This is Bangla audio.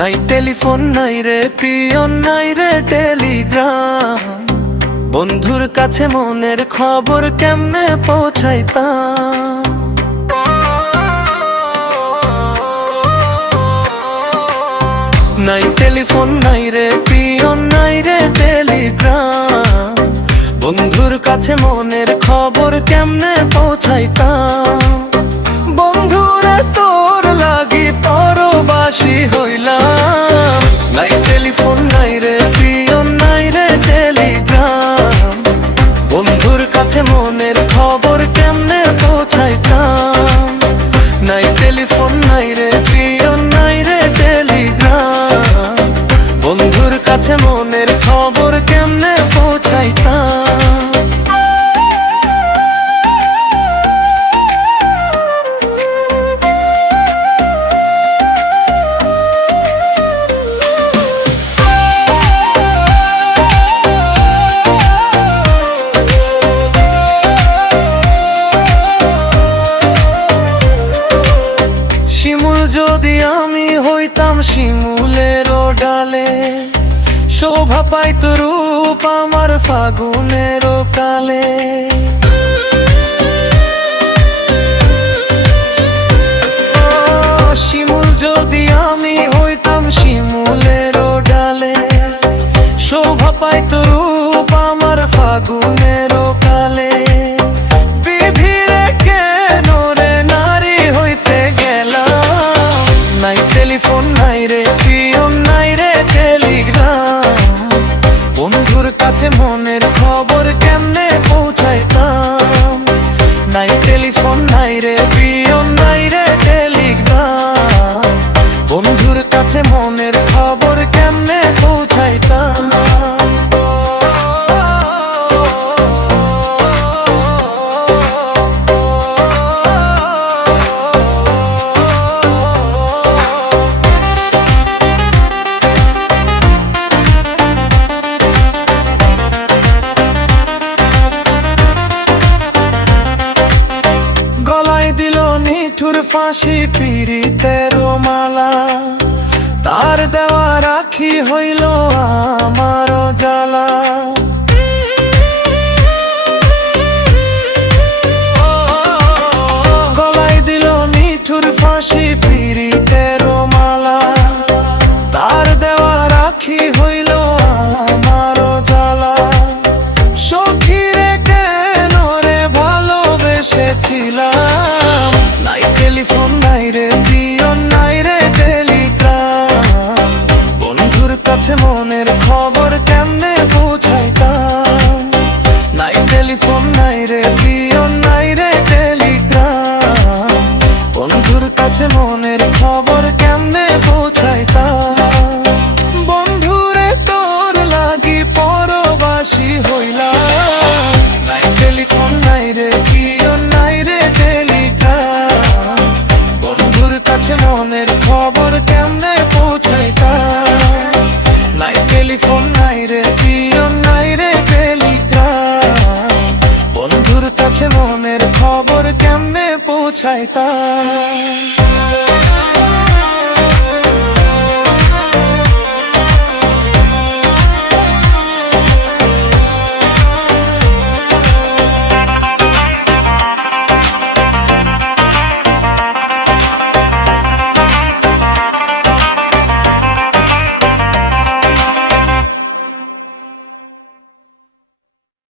নাই টেলিফোন নাই রে পিয়ন নাই রে টেলিগ্রাম, বন্ধুর কাছে মনের খবর কেমনে পৌঁছাইতাম। নাই টেলিফোন নাই রে পিয়ন নাই রে টেলিগ্রাম, বন্ধুর কাছে মনের খবর কেমনে পৌঁছাইতাম। বন্ধুরা তোর লাগি পরবাসী হইলাম, নাই টেলিফোন নাই রে পিয়ন নাই রে টেলিগ্রাম, বন্ধুর কাছে মনের খবর কেমনে পৌঁছাইতাম। নাই টেলিফোন নাই রে পিয়ন নাই রে টেলিগ্রাম, বন্ধুর কাছে মনের খবর কেমনে পৌঁছাইতাম। শিমুল যদি আমি হইতাম শিমুলেরও ডালে, শোভা পাইত রূপ আমার ফাগুনেরও কালে। শিমুল যদি আমি হইতাম শিমুলেরও ডালে, শোভা পাইত রূপ আমার ফাগুনেরও কালে। বিধিরে কেন রে নারী হইতে গেলাম, নাই টেলিফোন নাই রে পিয়ন নাই রে টেলিগ্রাম, বন্ধুর কাছে মনের খবর কেমনে পৌঁছাইতাম। নাই টেলিফোন নাই রে পিয়ন নাই রে টেলিগ্রাম, বন্ধুর কাছে মনের খবর কেমনে পৌঁছাইতাম। নিঠুর ফাঁসি পীড়িতের মালা, তার দেওয়া রাখি হইল আমার জ্বালা। গলায় দিল নিঠুর ফাঁসি পীড়িতের মালা, তার দেওয়া রাখি হইল আমার জ্বালা। সখীরে কেন রে ভালোবেসেছিলাম, নাই টেলিফোন নাই রে পিয়ন নাই রে টেলিগ্রাম, বন্ধুর কাছে মনের খবর কেমনে পৌঁছাইতাম। নাই টেলিফোন নাই রে পিয়ন নাই রে টেলিগ্রাম, বন্ধুর কাছে মনের খবর কেমনে পৌঁছাইতাম। বন্ধুরে তোর লাগি পরবাসী হইলাম, নাই টেলিফোন নাই রে পিয়ন নাই রে টেলিগ্রাম, বন্ধুর কাছে মনের খবর কেমনে পৌঁছাইতাম। নাই টেলিফোন নাই রে পিয়ন নাই রে টেলিগ্রাম, বন্ধুর কাছে মনের খবর কেমনে পৌঁছাইতাম।